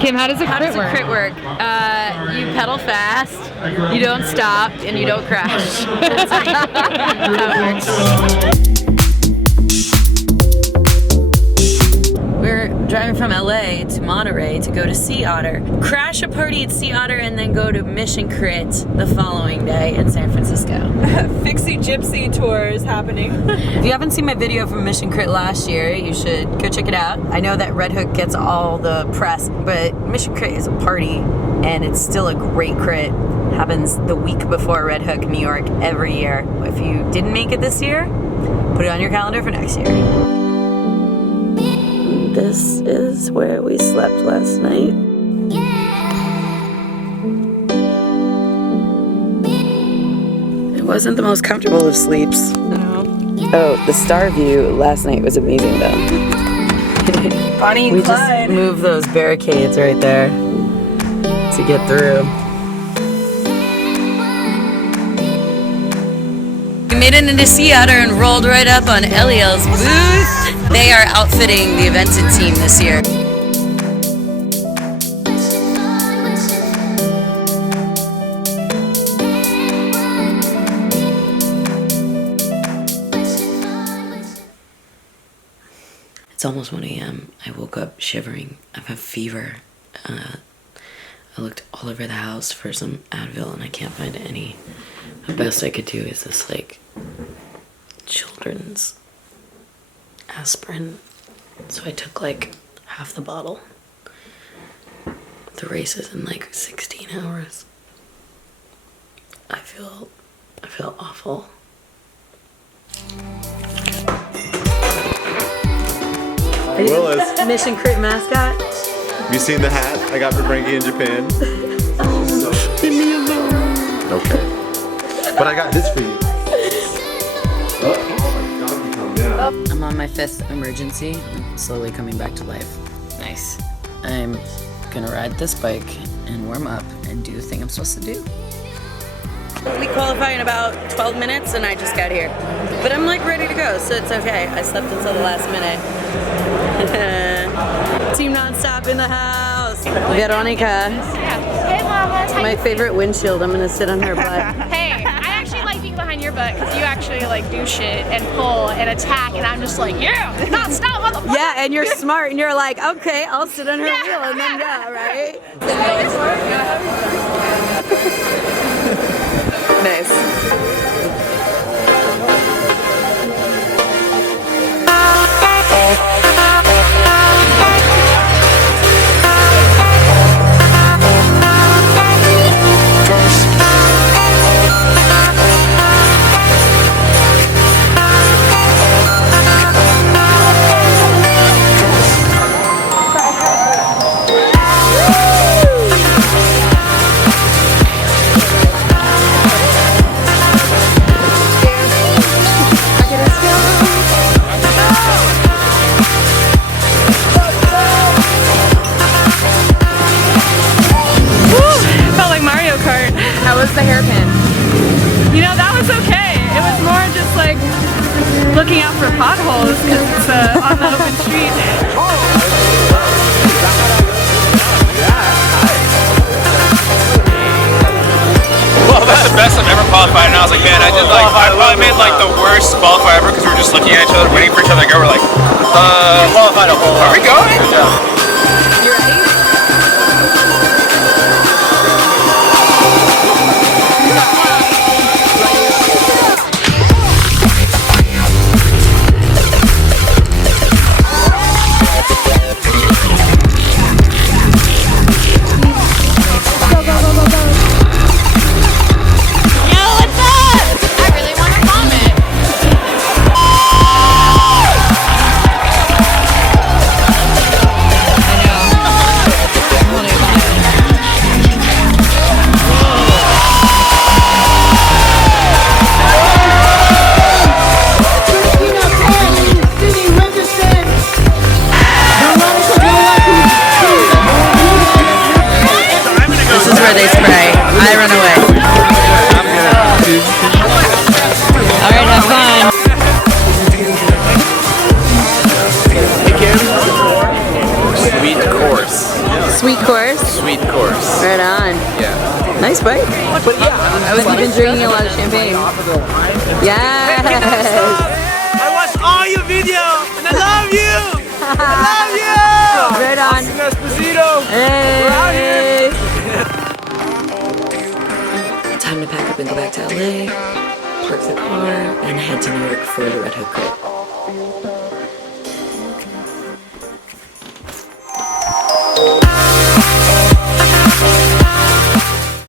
Kim, how does a crit work? Crit work? You pedal fast, you don't stop, and you don't crash. That's how it works. We're driving from LA to Monterey to go to Sea Otter, crash a party at Sea Otter, and then go to Mission Crit the following day in San Francisco. Fixie Gypsy tour is happening. If you haven't seen my video from Mission Crit last year, you should go check it out. I know that Red Hook gets all the press, but Mission Crit is a party, and it's still a great crit. Happens the week before Red Hook, New York, every year. If you didn't make it this year, put it on your calendar for next year. This is where we slept last night. It wasn't the most comfortable of sleeps. No. Oh, the star view last night was amazing though. Bonnie and We Clyde. just moved those barricades right there to get through. We made it into Sea Otter and rolled right up on Eliel's booth. They are outfitting the evented team this year. It's almost 1 a.m. I woke up shivering. I have a fever. I looked all over the house for some Advil and I can't find any. The best I could do is this like children's aspirin. So I took like half the bottle. The race is in like 16 hours. I feel awful. Willis, Mission Crit mascot. have you seen the hat I got for Frankie in Japan? Leave me alone. Okay. But I got this for you. I'm on my 5th emergency. I'm slowly coming back to life. Nice. I'm gonna ride this bike and warm up and do the thing I'm supposed to do. We qualify in about 12 minutes and I just got here. But I'm like ready to go, so it's okay. I slept until the last minute. Team Nonstop in the house. Veronica. Hey, Mama. My favorite windshield. I'm gonna sit on her butt. Hey, I actually like being behind your butt because you actually like do shit and pull and attack, and I'm just like, yeah, not stop, motherfucker. Yeah, and you're smart and you're like, okay, I'll sit on her wheel and then go, right? Nice. The hairpin. You know, that was okay. It was more just like looking out for potholes because it's on the open street. Well, that's the best I've ever qualified, and I was like, man, I probably made like the worst qualifier ever because we were just looking at each other, waiting for each other to go. We're like, qualified a whole lot. Are we going? Yeah. You ready? Sweet course. Sweet course. Right on. Yeah. Nice bike. But yeah, But you've been drinking a lot of champagne. Yes. I watched all your videos and I love you! I love you! Right on. Esposito! Hey. We're out here! Time to pack up and go back to LA, park the car, and head to New York for the Red Hook Crit.